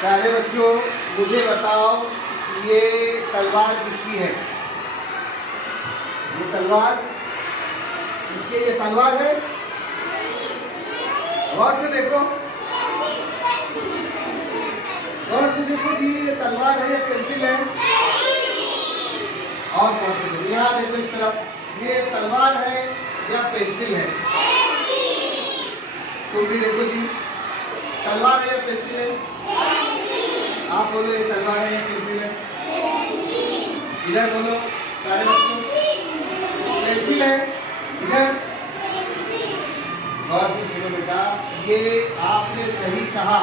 प्यारे बच्चों, मुझे बताओ ये तलवार किसकी है? ये तलवार किसकी है? ये तलवार है? गौर से देखो, गौर से देखो कि ये तलवार है या पेंसिल है? और गौर से देखो, यहाँ देखो इस तरफ, ये तलवार है या पेंसिल है? तुम भी देखो जी, तलवार है या पेंसिल है? आप बोलो ये तलवार है या पेंसिल है? इधर बोलो सारे बच्चों, पेंसिल है। इधर और सुनो बेटा, ये आपने सही कहा,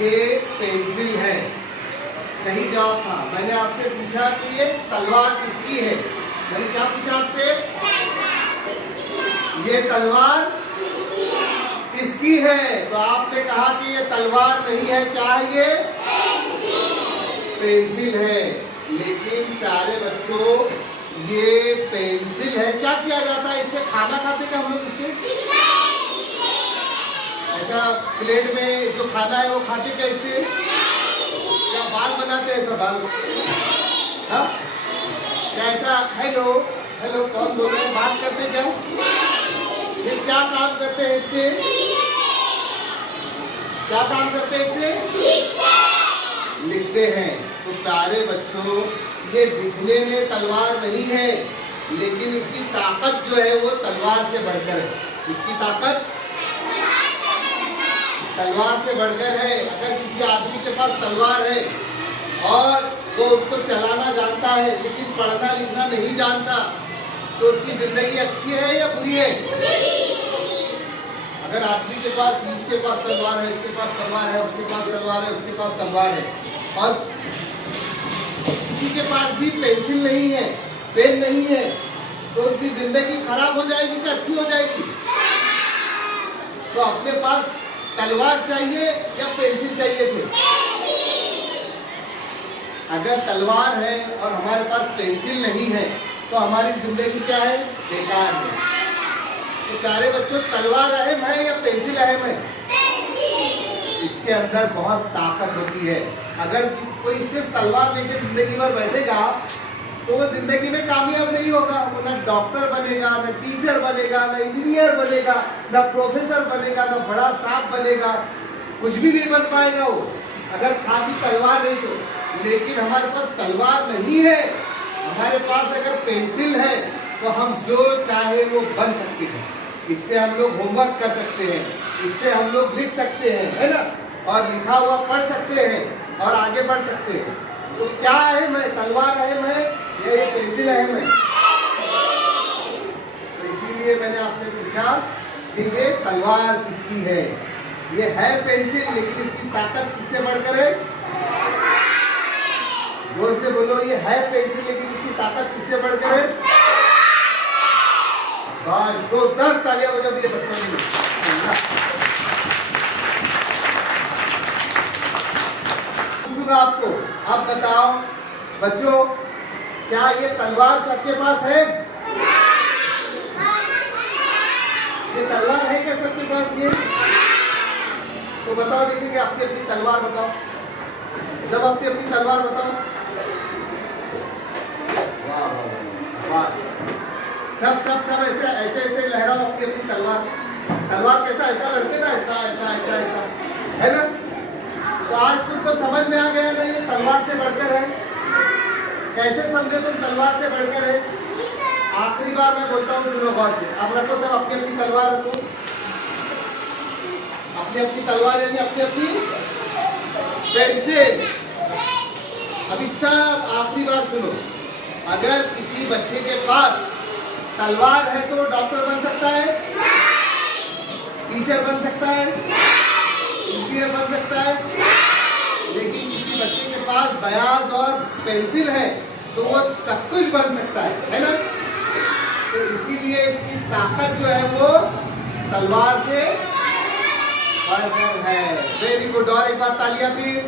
ये पेंसिल है, सही जवाब था। मैंने आपसे पूछा कि ये तलवार किसकी है? मैंने क्या पूछा आपसे? ये तलवार किसकी है? तो आपने कहा कि ये तलवार नहीं है, क्या है ये? पेंसिल है। लेकिन प्यारे बच्चों, ये पेंसिल है, क्या किया जाता है इससे? खाना खाते क्या हम लोग इससे? ऐसा प्लेट में जो खाना है वो खाते क्या इससे? क्या बाल बनाते हैं? ऐसा बाल, हाँ क्या ऐसा? हेलो हेलो, कौन बोल रहे हैं? बात करते क्या? ये क्या काम करते हैं इससे? क्या काम करते हैं इससे? लिखते हैं। तो प्यारे बच्चों, ये दिखने में तलवार नहीं है, लेकिन इसकी ताकत जो है वो तलवार से बढ़कर है। इसकी ताकत तलवार से बढ़कर है। अगर किसी आदमी के पास तलवार है और वो उसको चलाना जानता है लेकिन पढ़ना लिखना नहीं जानता, तो उसकी जिंदगी अच्छी है या बुरी है? अगर आदमी के पास, इसके पास तलवार है, इसके पास तलवार है, उसके पास तलवार है, उसके पास तलवार है, और किसी के पास भी पेंसिल नहीं है, पेन नहीं है, तो उनकी जिंदगी खराब हो जाएगी कि अच्छी हो जाएगी? तो अपने पास तलवार चाहिए या पेंसिल चाहिए थे? अगर तलवार है और हमारे पास पेंसिल नहीं है तो हमारी जिंदगी क्या है? बेकार है। तो प्यारे बच्चों, तलवार अहम है या पेंसिल अहम है? इसके अंदर बहुत ताकत होती है। अगर कोई सिर्फ तलवार लेके जिंदगी भर बैठेगा तो वो जिंदगी में कामयाब नहीं होगा। वो ना डॉक्टर बनेगा, ना टीचर बनेगा, ना इंजीनियर बनेगा, ना प्रोफेसर बनेगा, ना बड़ा सांप बनेगा, कुछ भी नहीं बन पाएगा वो, अगर खाली तलवार नहीं तो। लेकिन हमारे पास तलवार नहीं है, हमारे पास अगर पेंसिल है तो हम जो चाहे वो बन सकते हैं। इससे हम लोग होमवर्क कर सकते हैं, इससे हम लोग लिख सकते हैं, है ना, और लिखा हुआ पढ़ सकते हैं और आगे बढ़ सकते हैं। तो क्या अहम है? तलवार अहम है या ये पेंसिल अहम है? तो इसीलिए मैंने आपसे पूछा कि ये तलवार किसकी है? ये है पेंसिल, लेकिन इसकी ताकत किससे बढ़कर है? जोर से बोलो, ये है पेंसिल लेकिन इसकी ताकत किससे बढ़कर है? इसको दर्द तालियां बजाओ ये बच्चों ने। पूछूंगा आपको, आप बताओ बच्चों, क्या ये तलवार सबके पास है? ये तलवार है क्या सबके पास? ये तो बताओ, देखिए अपनी अपनी तलवार बताओ, सब अपनी अपनी तलवार बताओ। सब सब सब ऐसे ऐसे ऐसे लहराओ अपनी अपनी तलवार। तलवार कैसा? ऐसा लड़के ना, ऐसा ऐसा ऐसा ऐसा, है ना? तो आज तुमको समझ में आ गया ना ये तलवार से बढ़कर है। कैसे समझे तुम तलवार से बढ़कर है? आखिरी बार मैं बोलता हूँ, सुनो गौर से। आप रखो सब अपनी अपनी तलवार रखो, अपनी अपनी तलवार, यानी अपनी अपनी पेंसिल। अभी सब आखिरी बार सुनो। अगर किसी बच्चे के पास तलवार है तो वो डॉक्टर बन सकता है, टीचर बन सकता है, इंजीनियर बन सकता है। लेकिन किसी बच्चे के पास बयाज और पेंसिल है तो वो सब कुछ बन सकता है ना? तो इसीलिए इसकी ताकत जो है वो तलवार से बढ़कर है। Very good. और एक बार तालियां फिर।